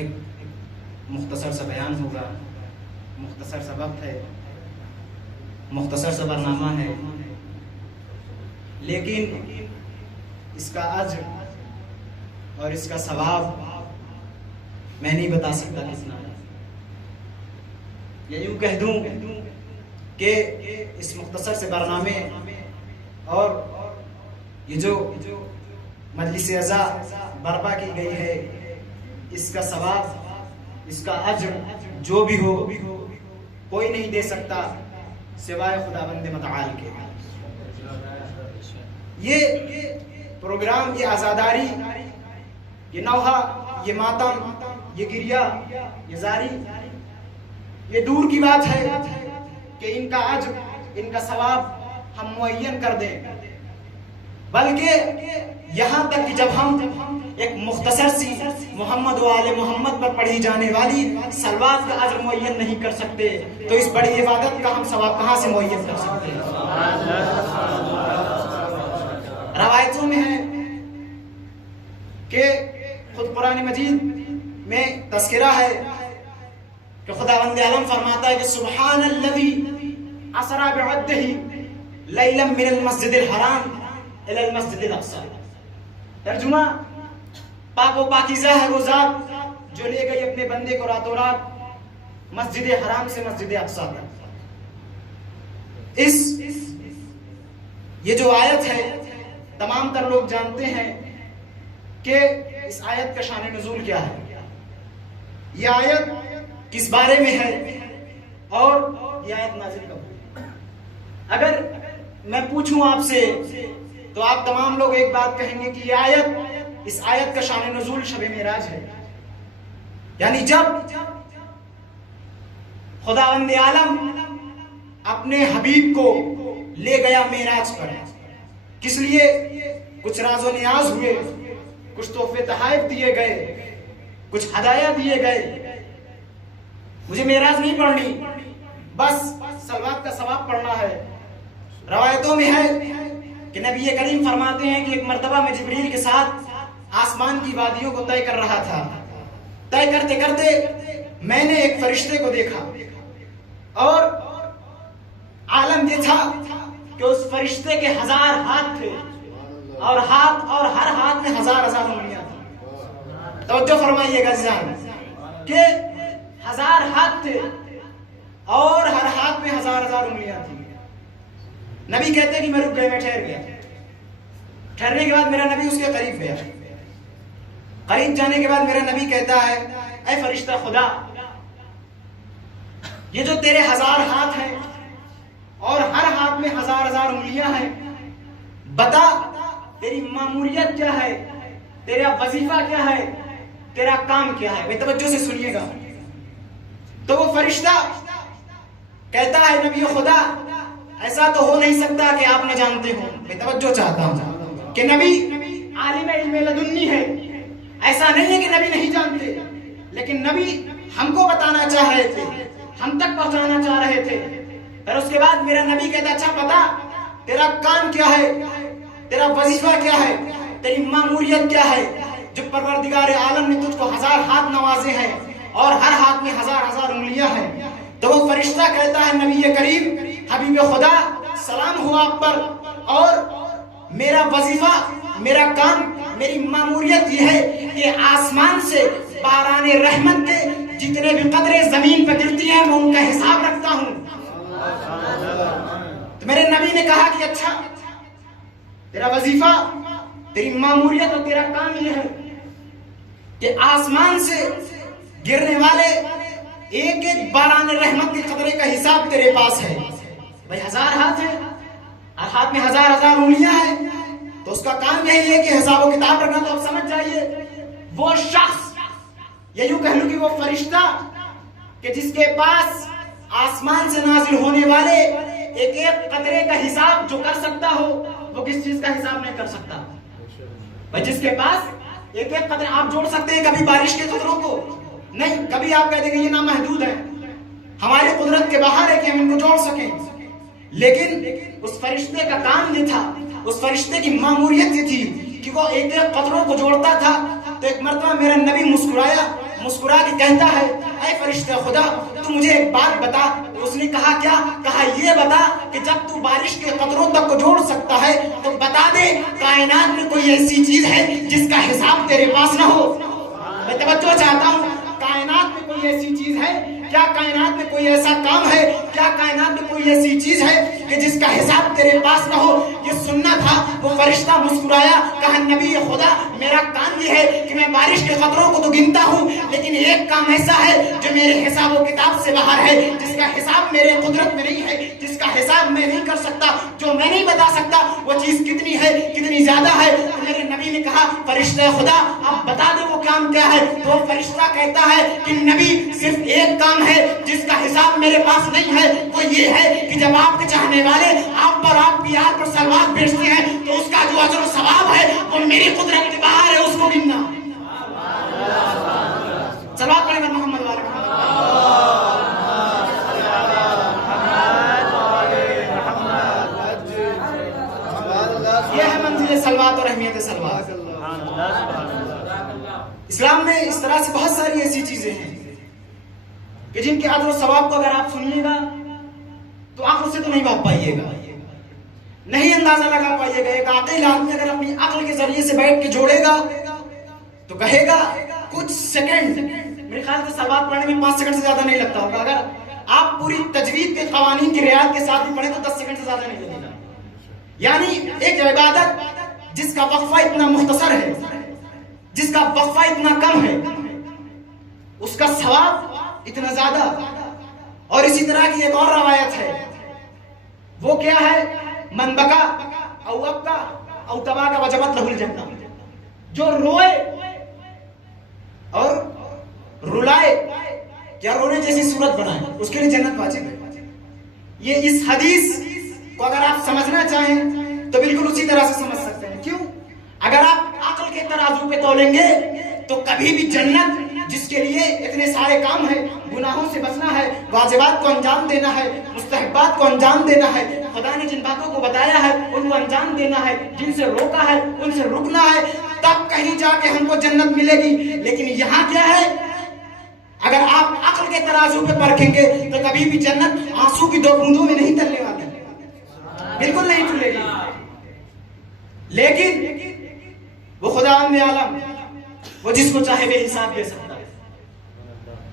एक मुख्तसर सा बयान होगा, मुख्तसर सा वक्त है, मुख्तसर सा बरनामा है, लेकिन इसका अज्र और इसका सवाब मैं नहीं बता सकता कितना है। या यूं कह दूं कि इस मुख्तसर से बरनामे और ये जो मजलिस अज़ा बर्पा की गई है, इसका सवाब, इसका अज्र जो भी हो कोई नहीं दे सकता सिवाय खुदाबंद मतआल के। ये प्रोग्राम, ये आज़ादारी, ये नौहा, ये मातम, ये गिरिया, ये जारी, ये दूर की बात है कि इनका अज्र, इनका सवाब हम मुअय्यन कर दें, बल्कि यहाँ तक कि जब हम एक मुख्तसर सी मोहम्मद व आले मोहम्मद पर पढ़ी जाने वाली सलवात का अज्र मुअय्यन नहीं कर सकते, तो इस बड़ी इबादत का हम सवाब कहाँ से मुअय्यन कर सकते हैं? रवायतों में है कि खुद कुरान मजीद में तज़किरा है कि खुदावंद आलम फरमाता है कि सुब्हानल्लज़ी असरा बिअब्दिही लैलन मिनल मस्जिदिल हराम इलल मस्जिदिल अक़सा। तर्जुमा, पाक व पाकीज़ा है वो ज़ात जो ले गई अपने बंदे को रातों रात मस्जिद हराम से मस्जिद अक़सा तक। ये जो आयत है, तमाम तर लोग जानते हैं कि इस आयत का शान नुज़ूल क्या है, ये आयत किस बारे में है और ये आयत नाज़िल कब हुई। अगर मैं पूछूं आपसे तो आप तमाम लोग एक बात कहेंगे कि ये आयत, इस आयत का शान नुज़ूल शब मेराज है, यानी जब खुदावंद आलम अपने हबीब को ले गया मेराज पर। किस लिए? कुछ राज़ो नियाज हुए, कुछ तोहफे तहाइफ दिए गए, कुछ हदाया दिए गए। मुझे मेराज नहीं पढ़नी, बस सलवात का सवाब पढ़ना है। रवायतों में है कि नबी करीम फरमाते हैं कि एक मर्तबा में जिब्रील के साथ आसमान की वादियों को तय कर रहा था। तय करते करते मैंने एक फरिश्ते को देखा और आलम ये था कि उस फरिश्ते के 1000 हाथ थे और हर हाथ में 1000 उंगलियां थी। तवज्जो फरमाइएगा जान कि 1000 हाथ थे और हर हाथ में हजार हजार उंगलियां थी। नबी कहते हैं कि मैं रुक गया, मैं ठहर गया। ठहरने के बाद मेरा नबी उसके करीब गया। करीब जाने के बाद मेरा नबी कहता है, ऐ फरिश्ता खुदा, ये जो तेरे हजार हाथ हैं और हर हाथ में हजार हजार उंगलियां हैं, बता तेरी मामूलियत क्या है, तेरा वजीफा क्या है, तेरा काम क्या है। तवज्जो से सुनिएगा। तो वो फरिश्ता कहता है, नबी खुदा, ऐसा तो हो नहीं सकता कि आप न जानते हो। मैं तवज्जो चाहता हूं कि नबी आलिम इल्म लदुन्नी है। ऐसा नहीं है कि नबी नहीं जानते, लेकिन नबी हमको बताना चाह रहे थे, हम तक पहुंचाना चाह रहे थे। और उसके बाद मेरा नबी कहता, अच्छा बता तेरा काम क्या है, तेरा वजीफा क्या है, तेरी मामूलियत क्या है, जो परवरदिगार आलम ने तुझको हजार हाथ नवाजे हैं और हर हाथ में हजार हजार उंगलियां हैं। तो वो फरिश्ता कहता है, नबी करीम हबीब खुदा, सलाम हुआ आप पर, और मेरा वजीफा, मेरा काम, मेरी मामूलियत यह है कि आसमान से बाराने रहमत के जितने भी कतरे जमीन पर गिरती हैं मैं उनका हिसाब रखता हूं। तो मेरे नबी ने कहा कि अच्छा, तेरा वजीफा, तेरी मामूलियत और तेरा काम यह है कि आसमान से गिरने वाले एक एक बाराने रहमत के कतरे का हिसाब तेरे पास है। भाई हजार हाथ है और हाथ में हजार हजार उंगलियां हैं, तो उसका काम यही है कि हिसाब किताब रखना। तो आप समझ जाइए, वो शख्स, या यूं कह लूं कि वो फरिश्ता कि जिसके पास आसमान से नाजिल होने वाले एक एक कतरे का हिसाब जो कर सकता हो, वो किस चीज का हिसाब नहीं कर सकता। भाई जिसके पास एक एक कतरे, आप जोड़ सकते हैं कभी बारिश के कतरों को नहीं, कभी आप कह देंगे ये नामहदूद है, हमारे कुदरत के बाहर है कि हम इनको जोड़ सकें। लेकिन उस फरिश्ते का काम ये था, उस फरिश्ते की मामूलियत ये थी कि वो एक एक कतरों को जोड़ता था। तो एक मर्तबा मेरा नबी मुस्कुराया, मुस्कुरा के कहता है, ऐ फरिश्ते खुदा, तू मुझे एक बात बता। तो उसने कहा, क्या? कहा ये बता कि जब तू बारिश के कतरों तक को जोड़ सकता है तो बता दे, कायनात में कोई ऐसी चीज है जिसका हिसाब तेरे पास ना हो। मैं तवज्जो चाहता हूँ, कायनात में कोई ऐसी चीज है क्या? कायनात में कोई ऐसा काम है क्या? कायनात में कोई ऐसी चीज है कि जिसका हिसाब तेरे पास ना हो? ये सुनना था। वो फरिश्ता मुस्कुराया, कहा, नबी खुदा, मेरा काम ये है कि मैं बारिश के खतरों को तो गिनता हूँ, लेकिन एक काम ऐसा है जो मेरे हिसाब व किताब से बाहर है, जिसका हिसाब मेरे कुदरत में नहीं है, जिसका हिसाब मैं नहीं कर सकता, जो मैं नहीं बता सकता वो चीज कितनी है, कितनी ज्यादा है। तो मेरे नबी ने कहा, फरिश्ता खुदा, आप बता दो वो काम क्या है। तो फरिश्ता कहता है कि नबी, सिर्फ एक काम है जिसका हिसाब मेरे पास नहीं है, वो ये है कि जब आपके चाहने वाले आप पर, आपकी याद पर सलवात भेजते हैं तो उसका जो अजर सवाब है वो मेरी कुदरत के बाहर है, उसको गिनना। सलवात पढ़े मोहम्मद वाले। ये है मंजिल सलवात और अहमियत सलवात। इस्लाम में इस तरह से बहुत सारी ऐसी चीजें हैं कि जिनके अजर और सवाब को अगर आप सुनिएगा तो आंखों से तो नहीं भाग पाइएगा, नहीं अंदाजा लगा पाइएगा। एक आकिल आदमी अगर अपनी अक्ल के जरिए से बैठ के जोड़ेगा तो कहेगा कुछ सेकंड, मेरे ख्याल से सलवात पढ़ने में 5 सेकंड से ज्यादा नहीं लगता होगा। अगर आप पूरी तजवीद के कवानीन की रियायत के साथ भी पढ़े तो 10 सेकंड से ज्यादा नहीं लगेगा। यानी एक इबादत जिसका वक्फा इतना मुख्तसर है, जिसका वक्फा इतना कम है, उसका सवाब इतना ज्यादा। और इसी तरह की एक और रवायत है, वो क्या है? मनबका औका औतबा का वजबत लहुल जन्नह, जो रोए और रुलाए या रोने जैसी सूरत बनाए उसके लिए जन्नत वाजिब है। ये इस हदीस को अगर आप समझना चाहें तो बिल्कुल उसी तरह से समझ सकते हैं। क्यों? अगर आप अक्ल के तराजू पे तोलेंगे तो कभी भी जन्नत, जिसके लिए इतने सारे काम है, गुनाहों से बचना है, वाजिबात को अंजाम देना है, मुस्तहब्बात को अंजाम देना है, खुदा ने जिन बातों को बताया है उनको अंजाम देना है, जिनसे रोका है उनसे रुकना है, तब कहीं जाके हमको जन्नत मिलेगी। लेकिन यहाँ क्या है? अगर आप अक्ल के तराजू पे परखेंगे तो कभी भी जन्नत आंसू की 2 बूंदों में नहीं तलने वाली, बिल्कुल नहीं खुलेगी। लेकिन वो खुदा आलम, वो जिसको चाहे बेहिसाब दे सकता है।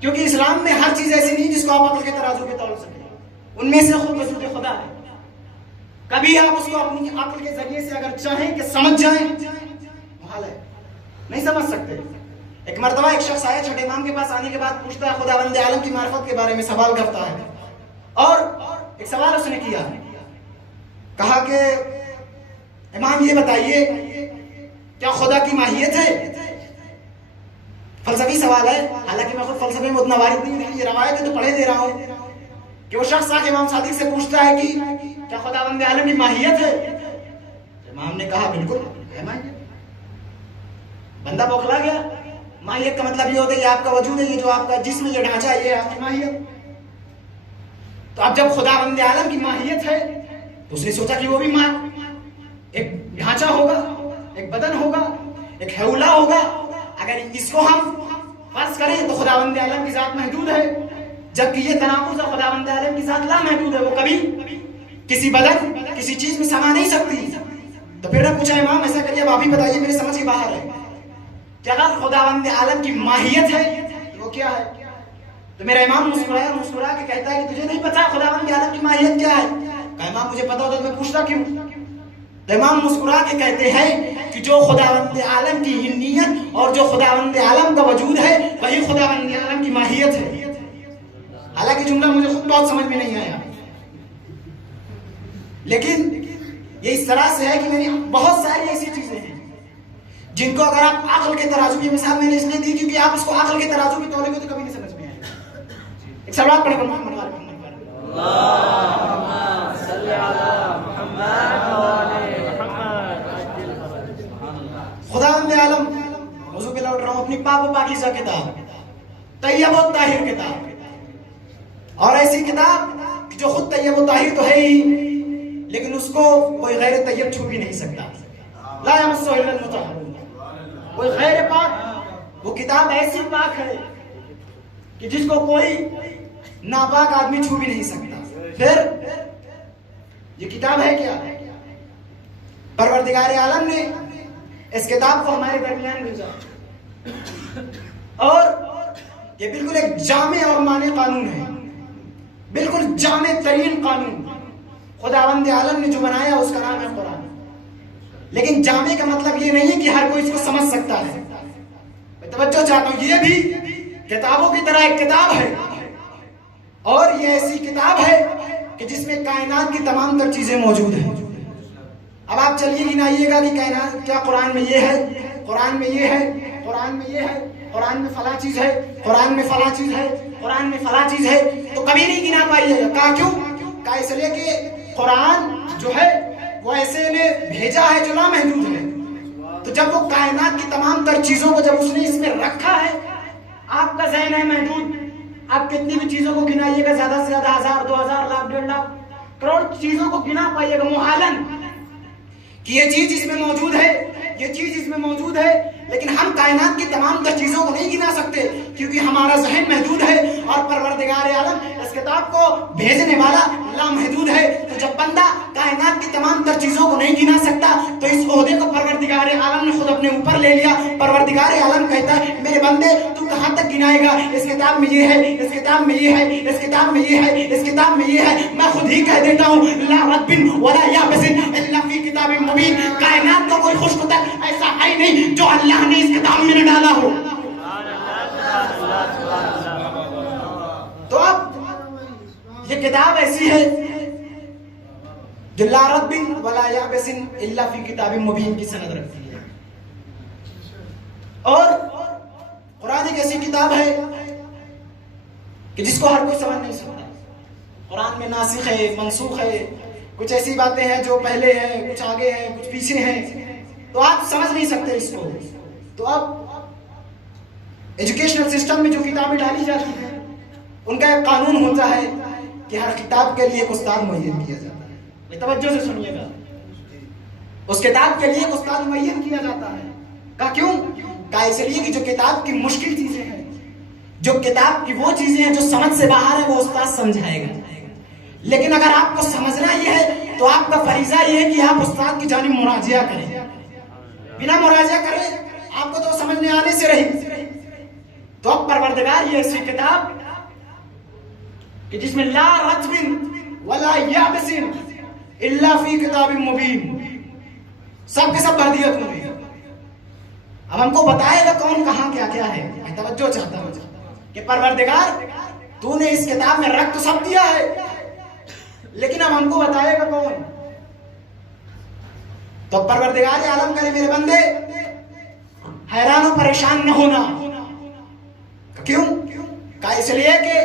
क्योंकि इस्लाम में हर चीज ऐसी नहीं जिसको आप अक्ल के तराजू पे तौल सके। उनमें से खुद वजूद खुदा है। कभी आप उसको अपनी अक्ल के जरिए से अगर चाहें कि समझ जाएं, मुहाल है, नहीं समझ सकते। एक मर्तबा एक शख्स आया, छठे इमाम के पास आने के बाद पूछता है, खुदावंद आलम की मार्फत के बारे में सवाल करता है। और एक सवाल उसने किया, कहा कि इमाम ये बताइए, क्या खुदा की माहियत है? फलसफी सवाल है, हालांकि मैं खुद फलसफे में उतना वारिद नहीं, लेकिन ये रवायत तो पढ़े दे रहा हूं कि वो शख्स आके इमाम सादिक से पूछता है कि क्या खुदावंद आलम की माहियत है? इमाम ने कहा बिल्कुल है माहियत। बंदा बौखला गया। माहियत का मतलब ये होता है, ये आपका वजूद है, ये जो आपका जिस्म, ये ढांचा, ये आपकी माहियत। तो अब जब खुदावंद आलम की माहियत है तो उसने सोचा कि वो भी एक ढांचा होगा, एक बदन होगा, एक हौला होगा। अगर इसको हम फर्ज करें तो खुदावंद आलम की जात महदूद है, जबकि ये तनाकुज़ है, खुदावंद आलम की जात ला महदूद है, वो कभी किसी बदन, किसी चीज में समा नहीं सकती। तो फिर ने पूछा, इमाम ऐसा करिए, अब आप ही बताइए, मेरे समझ के बाहर है, क्या खुदावंद आलम की माहियत है तो वो क्या है? तो मेरा इमाम मुस्कुराया, मुस्कुरा के कहता है कि तुझे नहीं पता खुदावंद आलम की माहियत क्या है? कहा इमाम मुझे पता होता तो मैं पूछता क्यों? तो इमाम मुस्कुरा के कहते हैं कि जो खुदावंद आलम की हिन्नियत और जो खुदावंद आलम का वजूद है वही खुदावंद आलम की माहियत है। हालांकि जुमला मुझे खुद बहुत समझ में नहीं आया, लेकिन ये इस तरह से है कि मेरी बहुत सारी ऐसी चीजें हैं जिनको अगर आप अक्ल के तराजू की मिसाल मैंने इसलिए दी क्योंकि आप इसको अक्ल के तराजू में तोलेंगे तो कभी नहीं समझ में आएगा। एक सलावत पढ़े मोहम्मद वाले मोहम्मद पर, अल्लाहुम्मा सल्ली अला मुहम्मद व आले मुहम्मद। खुदावंद आलम, मौजू पे लौट रहा हूं, अपनी पाक व पाकीज़ा किताब, तय्यब व ताहिर किताब, और ऐसी किताब जो खुद तय्यब व ताहिर तो है ही, लेकिन उसको कोई गैर तय्यब छू भी नहीं सकता। ला यमस्सुहु इल्लल मुतहहरून, कोई गैर पाक, वो किताब ऐसी पाक है कि जिसको कोई नापाक आदमी छू भी नहीं सकता। फिर ये किताब है क्या? परवरदिगार आलम ने इस किताब को हमारे दरमियान भेजा और ये बिल्कुल एक जामे और माने कानून है, बिल्कुल जामे तरीन कानून खुदावंद आलम ने जो बनाया उसका नाम है कुरान। लेकिन जामे का मतलब ये नहीं है कि हर कोई इसको समझ सकता है। मैं तवज्जो चाहता हूं, ये भी किताबों की तरह एक किताब है और ये ऐसी किताब है कि जिसमें कायनात की तमाम तर चीजें मौजूद हैं। अब आप चलिए गिनाइएगा कि कायनात क्या कुरान में ये है, कुरान में ये है, कुरान में ये है, कुरान में फला चीज है, कुरान में फला चीज है, कुरान में फला चीज है, तो कभी नहीं गिना पाइएगा। कहा क्यों? कहा इसलिए कि कुरान जो है वो ऐसे ने भेजा है जो लामहदूद है। तो जब वो कायनात की तमाम तर चीजों को जब उसने इसमें रखा है, आपका ज़हन है महदूद, आप कितनी भी चीजों को गिनाइएगा, ज्यादा से ज्यादा 1000, 2000, लाख, 1.5 लाख करोड़ चीजों को गिना पाइएगा मुहालन कि ये चीज इसमें मौजूद है, ये चीज इसमें मौजूद है। लेकिन हम कायनात की तमाम तर चीजों को नहीं गिना सकते क्योंकि हमारा ज़हन महदूद है और परवरदिगार आलम इस किताब को भेजने वाला लामहदूद है। तो जब बंदा कायनात की तमाम तर चीजों को नहीं गिना सकता तो इस ओहदे को परवरदिगार आलम ने खुद अपने ऊपर ले लिया। परवरदिगार आलम कहता है, मेरे बंदे तू कहां तक गिनाएगा? इस किताब में ये है, इस किताब में ये है, इस किताब में ये है, इस किताब में ये है। मैं खुद ही कह देता हूं, ला रब्बिन वला याबिसिन इल्ला फी किताबिन मुबीन। कायनात का कोई खुश्क तक ऐसा है नहीं जो अल्लाह ने इस किताब में न डाला हो। तो अब ये किताब ऐसी है जो ला रब्बिन वला याबिसिन इल्ला फी किताबिन मुबीन की सनद रखती है। और कुरान एक ऐसी किताब है कि जिसको हर कोई समझ नहीं सकता। कुरान में नासिख है, मंसूख है, कुछ ऐसी बातें हैं जो पहले हैं, कुछ आगे हैं, कुछ पीछे हैं, तो आप समझ नहीं सकते इसको। तो अब एजुकेशनल सिस्टम में जो किताबें डाली जाती हैं उनका एक कानून होता है कि हर किताब के लिए एक उस्ताद मुअय्यन किया जाता है। तवज्जो से सुनिएगा, उस किताब के लिए एक उस्ताद मुअय्यन किया जाता है। का क्यों? का इसलिए कि जो किताब की मुश्किल चीजें हैं, जो किताब की वो चीजें हैं जो समझ से बाहर है, वो उस्ताद समझाएगा। लेकिन अगर आपको समझना यह है तो आपका फरीजा यह है कि आप उस्ताद की जानिब मुराजिया करें। बिना मुराजिया करें आपको तो समझने आने से रही। तो अब परवरदिगार ये ऐसी किताब कि जिसमें ला रत्बिन वला याबिसिन इल्ला फी किताबिन मुबीन, सब के सब भर दिया तुमने। अब हमको बताएगा कौन कहां क्या क्या है। मैं तवज्जो चाहता हूं कि परवरदिगार तूने इस किताब में रख तो सब दिया है, लेकिन अब हमको बताएगा कौन। तो परवरदिगार आलम करे मेरे बंदे हैरान और परेशान न होना। क्यों? का इसलिए कि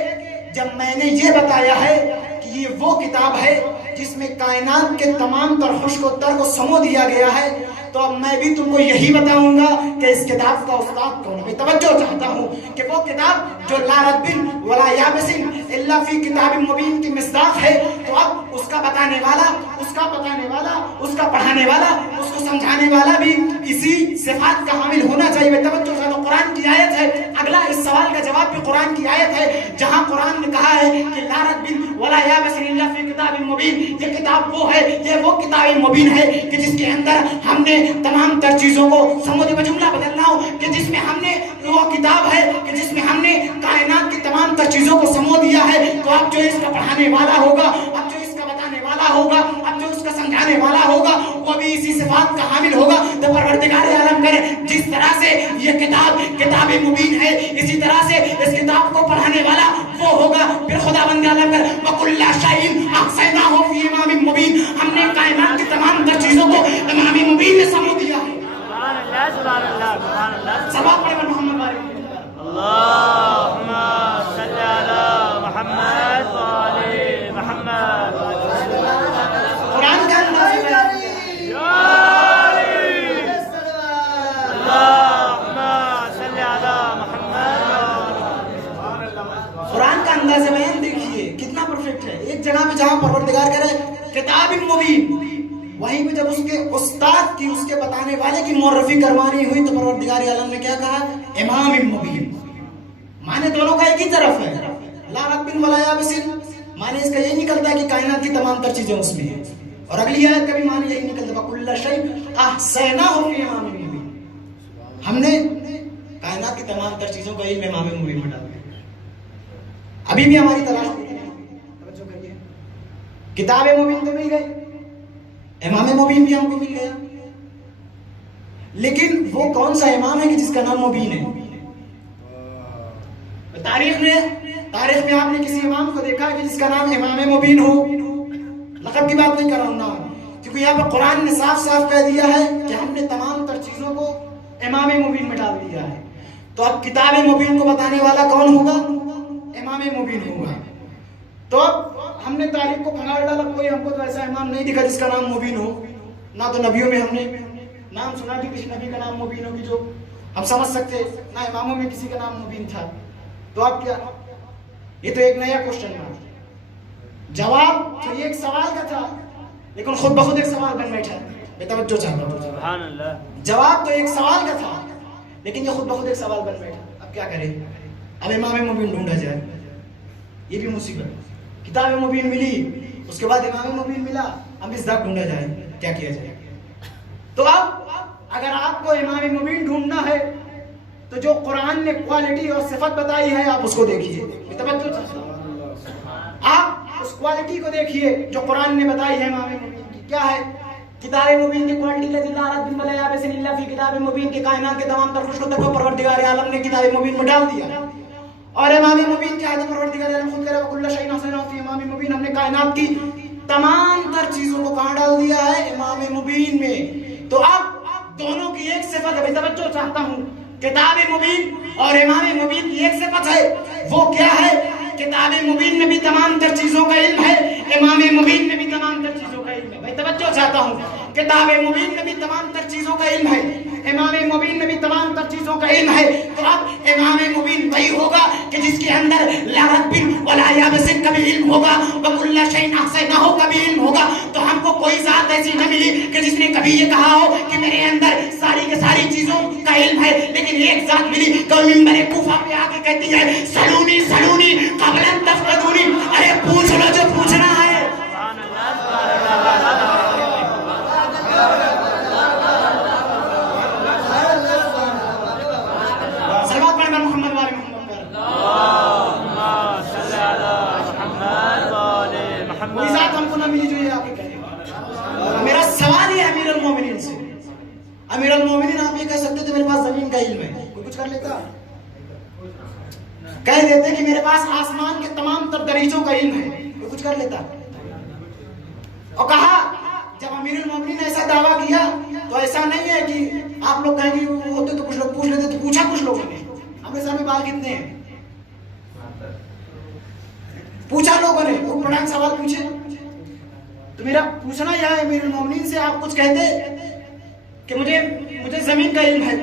जब मैंने ये बताया है कि ये वो किताब है जिसमें कायनात के तमाम तर खुश्क-ओ-तर को समो दिया गया है, तो अब मैं भी तुमको यही बताऊंगा कि इस किताब का उस्ताद कौन है। मैं तवज्जो चाहता हूं कि वो किताब जो ला रद्बिन वला याबिसिन इल्ला फी किताबिन मुबीन की मिस्दाक है, तो अब उसका बताने वाला, उसका बताने वाला, उसका पढ़ाने वाला, उसको समझाने वाला भी इसी सिफात का हामिल होना चाहिए। मैं तवज्जो चाहता हूं, कुरान की आयत है, अगला इस सवाल का जवाब भी कुरान की आयत है, जहां कुरान ने कहा है कि ला रद्बिन वला याबिसिन इल्ला फी किताबिन मुबीन। ये किताब वो है, ये वो किताब मुबीन है कि जिसके अंदर हमने तमाम तर चीजों को समुद्र में जुमला बदल रहा हूं कि जिसमें हमने वो किताब है कि जिसमें हमने कायनात की तमाम तर चीजों को समो दिया है। तो अब जो इसका पढ़ाने वाला होगा, अब जो इसका बताने वाला होगा, अब जो इसका समझाने वाला होगा, वो भी इसी सिफात का हामिल होगा। तो परवरदिगार आलम करे जिस तरह से ये किताब किताब मुबीन है, इसी तरह से इस किताब को पढ़ाने वाला वो होगा। फिर खुदाबंद आलम करे वकुल्ला शैइन अहसैनाहु फी इमामिन मुबीन, हमने कायनात की तमाम तर चीजों को इमाम मुबीन ने समो दिया है। सुभान अल्लाह, सुभान अल्लाह, सुभान अल्लाह। सवाब पढ़े मोहम्मद वाले अल्लाहुम्मा सल्ली अला मुहम्मद व आले मुहम्मद। कुरान का अंदाज में अल्लाहुम्मा सल्ली अला मुहम्मद। कुरान का अंदाज बयान देखिए कितना परफेक्ट है। एक जगह पे जहां परवरदिगार करे किताब मुबीन, वहीं पे जब उसके उस्ताद की, उसके बताने वाले की मुअर्रफी करवानी हुई तो परवरदिगार आलम ने क्या कहा? इमाम मुबीन। माने दोनों का एक ही तरफ है, ला रब्बिन वला याबिसिन, माने इसका यही निकलता है कि कायनात की तमाम तर चीजें उसमें है। और अगली आयत का भी माने यही निकलता है वकुल्ला शैइन अहसैनाहु फी इमाम मुबीन, हमने कायनात की तमाम तर चीजों का इल्म इमाम मुबीन में डाल दिया। अभी भी हमारी तलाश तवज्जो करिए, किताब मुबीन तो मिल गई, इमाम मुबीन भी हमको मिल गया, लेकिन वो कौन सा इमाम है कि जिसका नाम मुबीन है? तारीख में आपने किसी इमाम को देखा है कि जिसका नाम इमाम मुबीन हो? लक़ब की बात नहीं कर रहा हूं ना, क्योंकि यहाँ पर कुरान ने साफ साफ कह दिया है कि हमने तमाम तर चीजों को इमाम मुबीन में डाल दिया है। तो अब किताब मुबीन को बताने वाला कौन होगा? इमाम मुबीन होगा। तो अब हमने तारीख को खंगाल डाला, कोई हमको तो ऐसा इमाम नहीं दिखा जिसका नाम मुबीन हो। ना तो नबियों में हमने नाम सुना कि किसी नबी का नाम मुबीन हो कि जो हम समझ सकते, ना इमामों में किसी का नाम मुबीन था। तो अब क्या? ये तो एक नया क्वेश्चन था। जवाब तो ये एक सवाल का था, लेकिन खुद ब खुद एक सवाल बन बैठा। बेतवज्जो चाहता हूं, सुभान अल्लाह। जवाब तो एक सवाल का था, लेकिन ये खुद ब खुद एक सवाल बन बैठा। अब क्या करें? अब इमाम मुबीन ढूंढा जाए, ये भी मुसीबत। किताब मुबीन मिली, उसके बाद इमाम मुबीन मिला, अब मिस्दाक ढूंढा जाए, क्या किया जाए? तो अब अगर आपको इमाम मुबीन ढूंढना है तो जो कुरान ने क्वालिटी और सिफत बताई है आप उसको देखिए। आप उस क्वालिटी को देखिए जो कुरान ने बताई है इमाम मुबीन की। क्या है किताब मुबीन की क्वालिटी? किताब मुबीन के कायनात के तमाम तर खुश्क-ओ-तर को परवरदिगार आलम ने किताब मुबीन में डाल दिया। और इमाम मुबीन के आगे परवरदिगार आलम खुद करे वकुल्ला शैइन अहसैनाहु फी इमाम मुबीन, हमने कायनात की तमाम तर चीजों को कहां डाल दिया है? इमाम मुबीन में। तो अब दोनों की एक सिफत है, तवज्जो चाहता हूं, किताब मुबीन और इमाम मुबीन की एक सिफत है। वो क्या है? किताब मुबीन में भी तमाम तर चीजों का इल्म है, इमाम मुबीन में भी तमाम तर चीजों का इल्म है। मैं तवज्जो चाहता हूं, किताब मुबीन में भी तमाम तर चीजों का इल्म है, इमाम मुबीन में भी तमाम तर चीजों का इल्म है। तो अब इमाम मुबीन वही होगा कि जिसके अंदर ला रब्बिन वला याबिसिन का भी इल्म होगा, वकुल्ला शैइन अहसैनाहु का भी इल्म होगा। तो हमको कोई जात ऐसी न मिली कि जिसने कभी ये कहा हो कि मेरे अंदर सारी की सारी चीजों का इल्म है, लेकिन एक जात मिली तो मिंबर कूफा पे आके कहती है सलूनी सलूनी क़ब्लन तफ़क़दूनी, अरे पूछ लो जो पूछना है। सलवात पढ़े मोहम्मद वाले कुछ कर लेता? कह देते कि मेरे पास आसमान के तमाम तर दरीचों का इल्म है, कोई कुछ कर लेता? और कहा जब अमीरुल मोमिनीन ने ऐसा दावा किया तो ऐसा नहीं है कि आप लोग कहेंगे होते तो कुछ लोग पूछ लेते, तो पूछा कुछ लोगों ने, हमारे सर में बाल कितने हैं, पूछा लोगों ने, वो बड़ा सवाल पूछे। तो मेरा पूछना यह है अमीरुल मोमिनीन से, आप कुछ कहते कि मुझे जमीन का इल्म है,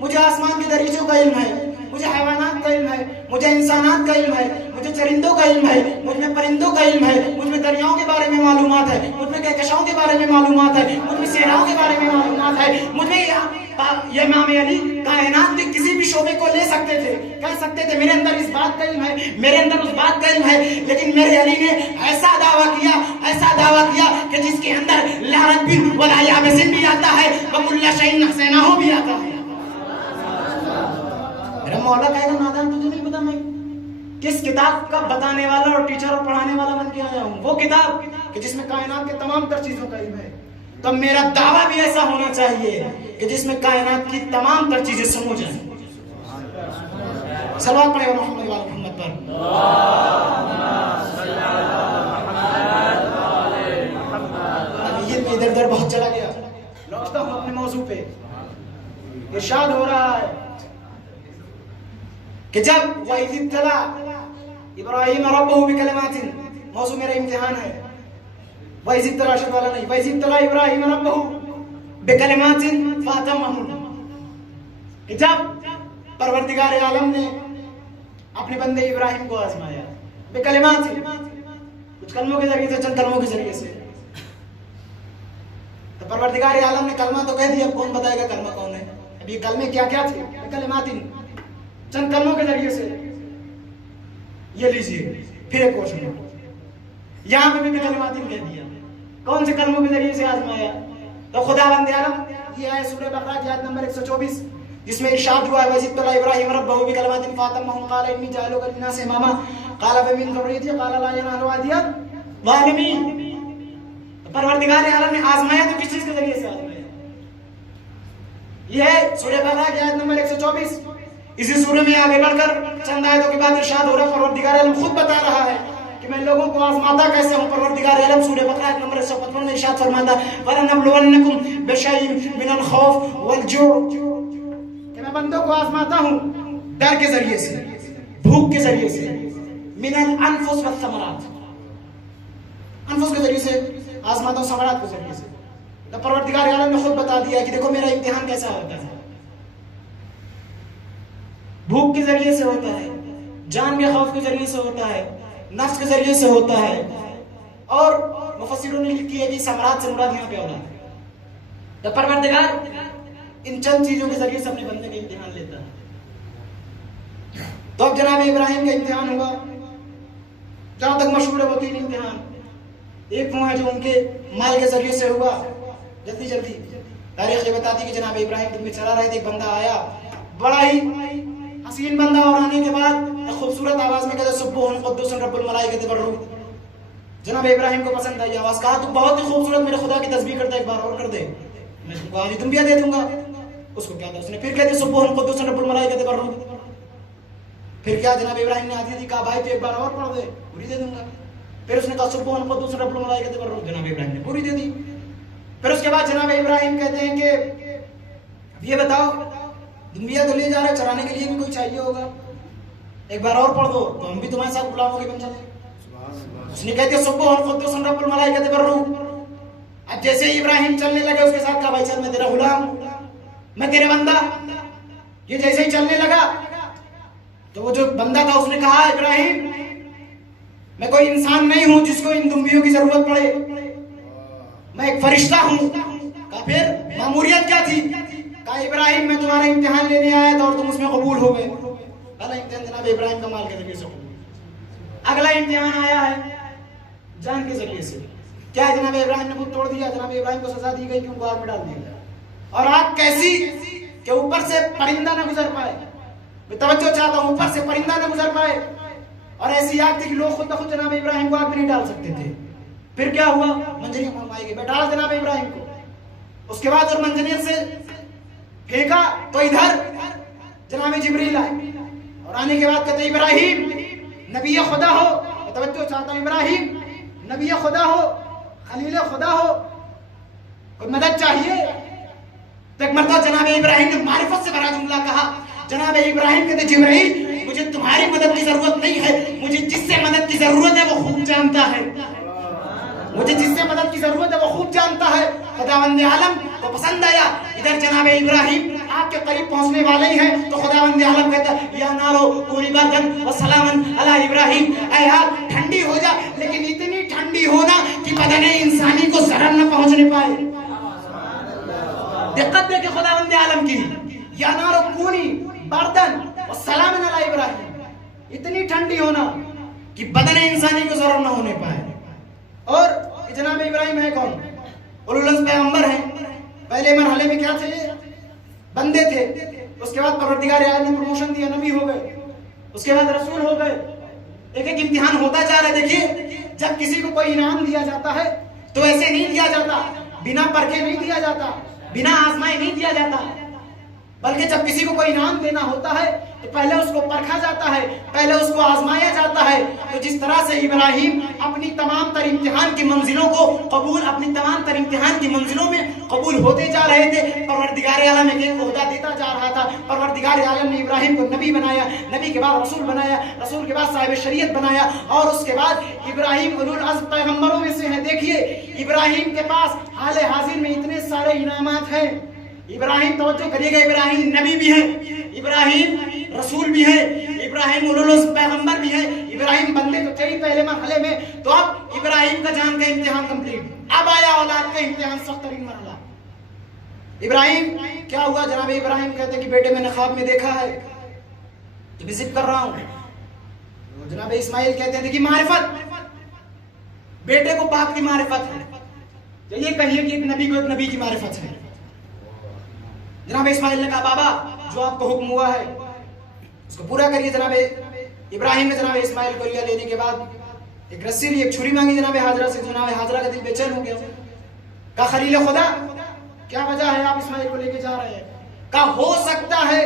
मुझे आसमान के दरीचों का इल्म है, मुझे हैवानात का इल्म है, मुझे इंसानात का इल्म है, मुझे चरिंदों का इल्म है, मुझमें परिंदों का इल्म है, मुझमें दरियाओं के बारे में मालूमात है, मुझमें कहकशाओं के बारे में मालूमात है, मुझमें सेनाओं के बारे में मालूमात है, मुझमें ये इमाम अली कायनात के किसी भी शोबे को ले सकते थे, कह सकते थे मेरे अंदर इस बात का इल्म है, मेरे अंदर उस बात का इल्म है, लेकिन मेरे अली ने ऐसा दावा किया कि जिसके अंदर ला रब्बिन वला याबिसिन भी आता है, व कुल्ला शैइन हसनाहु भी आता है। मेरा मौला कहेगा नादान तुझे नहीं पता मैं किस किताब का बताने वाला और टीचर और पढ़ाने वाला बन के आया हूं, वो किताब कि जिसमें कायनात के तमाम तर चीजों का इल्म है। तो मेरा दावा भी ऐसा होना चाहिए कि जिसमें कायनात की तमाम तर चीजें समझ जाए। सल्लल्लाहु अलैहि मोहम्मद पर अभी इधर उधर बहुत चला गया, लौटता हूं अपने मौजू पे। इरशाद हो रहा है कि जब वहीद तला इब्राहिम रब्बहु बिकलिमातिन, मौजू मेरा इम्तिहान है, वहीद तला शब्द वाला नहीं, वहीद तला इब्राहिम रब्बहु बिकलिमातिन फातमहु, कि जब परवरदिगार आलम ने अपने बंदे इब्राहिम को आजमाया बिकलिमातिन, कुछ कलमों के जरिए से, चंद कलमों के जरिए से। तो परवरदिगार आलम ने कलमा तो कह दिया, कौन बताएगा कलमा कौन है? अब ये कलमे क्या क्या थे? बिकलिमातिन, चंद कलमों के जरिए से। ये लीजिए फिर एक और सुनो, यहां पे भी कलिमातिन कह दिया, कौन से कलमों के जरिए से आजमाया? तो खुदावंद आलम, ये है सूरह बकरा की आयत नंबर 124, जिसमें इरशाद हुआ है वज़िद तला इब्राहिम रब्बहु बिकलिमातिन फातमहु क़ाल इन्नी जाइलुका लिन्नासि इमामा क़ाल व मिन ज़ुर्रिय्यति क़ाल ला यनालु अहदिय ज़ालिमीन। परवरदिगार आलम ने आजमाया तो किस चीज के जरिए से आजमाया? ये है सूरह बकरा की आयत नंबर 124। इसी सूरह में आगे बढ़कर चंद आयतों के बाद इरशाद हो रहा है, परवरदिगार आलम खुद बता रहा है कि मैं लोगों को आजमाता कैसे हूं। परवरदिगार आलम सूरह बकरा आयत नंबर 155 में इरशाद फरमाता वलनबलुवन्नकुम बिशैइन मिनल खौफ वल जू, कि मैं बंदों को आजमाता हूं डर के जरिए से, भूख के जरिए से, मिनल अनफुस व समरात, अनफुस के जरिए से आजमाता हूं, समरात के जरिए से। तो परवरदिगार आलम ने खुद बता दिया कि देखो मेरा इम्तिहान कैसा होता है, भूख के जरिए से होता है, जान के खौफ के जरिए से होता है, नफ्स के जरिए से होता है, और मुफस्सिरों ने लिखी है कि समरात से मुराद यहां पे औलाद है। तो परवरदिगार इन चंद चीजों के जरिए से अपने बंदे का इम्तिहान लेता है। तो अब जनाब इब्राहिम का इम्तिहान हुआ, जहां तक मशहूर है वो 3 इम्तिहान। एक वो है जो उनके माल के जरिए से हुआ, जल्दी जल्दी तारीख ये बताती कि जनाब इब्राहिम दिन में चला रहे थे, एक बंदा आया, बड़ा ही हसीन बंदा, और आने के बाद खूबसूरत आवाज में कहता सुब्बुहुन कुद्दूसुन रब्बुल मलाइकति वर रूह। जनाब इब्राहिम को पसंद आई आवाज, कहा तू बहुत ही खूबसूरत मेरे खुदा की तस्बीह करता है, एक बार और कर दे, मैं तुमको आज दुनिया दे दूंगा। उसको क्या था, उसने फिर कहते सुब्बुहुन कुद्दूसुन रब्बुल मलाइकति वर रूह। फिर क्या जनाब इब्राहिम ने आधी कहा भाई तू एक बार और पढ़ दे, पूरी दे दूंगा। फिर उसने कहा सुब्बुहुन कुद्दूसुन रब्बुल मलाइकति वर रूह, जनाब इब्राहिम ने पूरी दे दी। फिर उसके बाद जनाब इब्राहिम कहते हैं कि ये बताओ दुनिया तो ले जा रहे, चराने के लिए भी कोई चाहिए होगा, एक बार और पढ़ दो तो हम भी तुम्हारे साथ गुलामों के बन चले। उसने कहते सुब्बुहुन कुद्दूसुन रब्बुल मलाइकति वर रूह। अब जैसे इब्राहिम चलने लगे उसके साथ कहा भाई चल मैं तेरा गुलाम, मैं तेरे बंदा। ये जैसे ही चलने लगा तो वो जो बंदा था उसने कहा इब्राहिम मैं कोई इंसान नहीं हूं जिसको इन दुम्बियों की जरूरत पड़े, मैं एक फरिश्ता हूं। कहा फिर मामूरियत क्या थी? कहा इब्राहिम मैं तुम्हारा इम्तिहान लेने आया था और तुम उसमें कबूल हो गए। पहला इम्तिहान जनाब इब्राहिम का माल के जरिए से, अगला इम्तिहान आया है जान के जरिए से। क्या है, जनाब इब्राहिम ने खुद तोड़ दिया, जनाब इब्राहिम को सजा दी गई कि उनको आग में डाल दिया। और आग कैसी कि ऊपर से परिंदा ना गुजर पाए, मैं तवज्जो चाहता हूं, ऊपर से परिंदा ना गुजर पाए। और ऐसी आग थी कि लोग खुद ब खुद जनाब इब्राहिम को आग में नहीं डाल सकते थे। फिर क्या हुआ, मंजरिया फरमाई गई, बैठा जनाब इब्राहिम को। उसके बाद और मंजरियत से फेंका तो इधर जनाब जिब्रील आए और आने के बाद कहते इब्राहिम नबी खुदा हो, तवज्जो चाहता हूं, इब्राहिम नबी खुदा हो, खलील खुदा हो, कोई मदद चाहिए? तो एक मरतबा जनाब इब्राहिम ने मारिफत से भरा जुमला कहा। जनाब इब्राहिम कहते जिब्रील मुझे तुम्हारी मदद की जरूरत नहीं है, मुझे जिससे मदद की जरूरत है वो खूब जानता है, मुझे जिससे मदद की जरूरत है वो खूब जानता है। खुदावंद आलम को पसंद आया। इधर जनाब इब्राहिम आपके करीब पहुंचने वाले ही हैं तो खुदावंद आलम कहता है या नारो कूनी बर्दन व सलामन अला इब्राहिम, ऐ आग ठंडी हो जा, लेकिन इतनी ठंडी होना कि बदने इंसानी को जरा न पहुंचने पाए। दिक्कत देखे खुदावंद आलम की, या नारो कूनी बर्दन व सलामन अला इब्राहिम, इतनी ठंडी होना कि बदने इंसानी को जरूर न होने पाए। और जनाब इब्राहिम है कौन? उलुल अज़्म पैगंबर हैं। पहले मरहले में क्या थे? बंदे थे। उसके बाद परवरदिगार आलम ने प्रमोशन दिया, नबी हो गए, उसके बाद रसूल हो गए। एक एक इम्तिहान होता जा रहा है। देखिए जब किसी को कोई इनाम दिया जाता है तो ऐसे नहीं दिया जाता, बिना परखे नहीं दिया जाता, बिना आजमाए नहीं दिया जाता, बल्कि जब किसी को कोई इनाम देना होता है तो पहले उसको परखा जाता है, पहले उसको आजमाया जाता है। तो जिस तरह से इब्राहिम अपनी तमाम तर इम्तिहान की मंजिलों को कबूल, अपनी तमाम तर इम्तिहान की मंजिलों में कबूल होते जा रहे थे, परवरदिगार आलम एक एक ओहदा देता जा रहा था। परवरदिगार आलम ने इब्राहिम को नबी बनाया, नबी के बाद रसूल बनाया, रसूल के बाद साहिब शरीयत बनाया, और उसके बाद इब्राहिम उलुल अज़्म पैगंबरों में से है। देखिए इब्राहिम के पास हाल हाजिर में इतने सारे इनामात हैं। इब्राहिम तवज्जो करिएगा, इब्राहिम नबी भी है, इब्राहिम रसूल भी है, इब्राहिम उलुल अज़्म पैगंबर भी है, इब्राहिम बंदे तो थे ही पहले मरहले में। तो अब इब्राहिम का जान का इम्तिहान कंप्लीट, अब आया औलाद का इम्तिहान, सख्त तरीन मरहला। इब्राहिम क्या हुआ? जनाब इब्राहिम कहते कि बेटे मैंने ख्वाब में देखा है तो विजिट कर रहा हूं। जनाब इस्माइल कहते हैं देखिए मारिफत, बेटे को बाप की मारिफत है, ये कहिए कि एक नबी को एक नबी की मारिफत है। जनाब इस्माइल ने कहा बाबा जो आपको हुक्म हुआ है उसको पूरा करिए। जनाब इब्राहिम ने जनाब इस्माइल को लिया, लेने के बाद एक रस्सी ली, एक छुरी मांगी जनाब हाजरा से। जनाब हाजरा का दिल बेचैन हो गया। कहा खलील खुदा क्या वजह है आप इस्माइल को लेके जा रहे हैं? कहा हो सकता है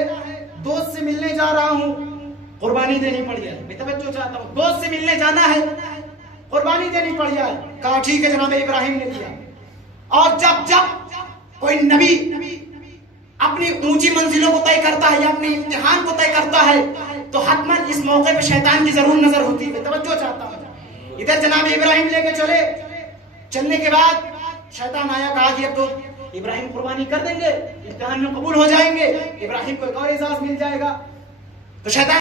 दोस्त से मिलने जा रहा हूं, कुर्बानी देनी पड़ जाए, मैं तवज्जो चाहता हूं, दोस्त से मिलने जाना है, कुर्बानी देनी पड़ जाए। कहा ठीक है। जनाब इब्राहिम ने दिया। और जब जब कोई नबी अपनी ऊंची मंजिलों को तय करता है या अपने इम्तिहान को तय करता है तो हतमन इस मौके पे शैतान की जरूर नजर होती है, तवज्जो चाहता हूं। इधर जनाब इब्राहिम लेके चले, चलने के बाद शैतान आया, कहा कि अब तो इब्राहिम कुर्बानी कर देंगे, इम्तिहान में कबूल हो जाएंगे, इब्राहिम को एक और एजाज मिल जाएगा। तो शैतान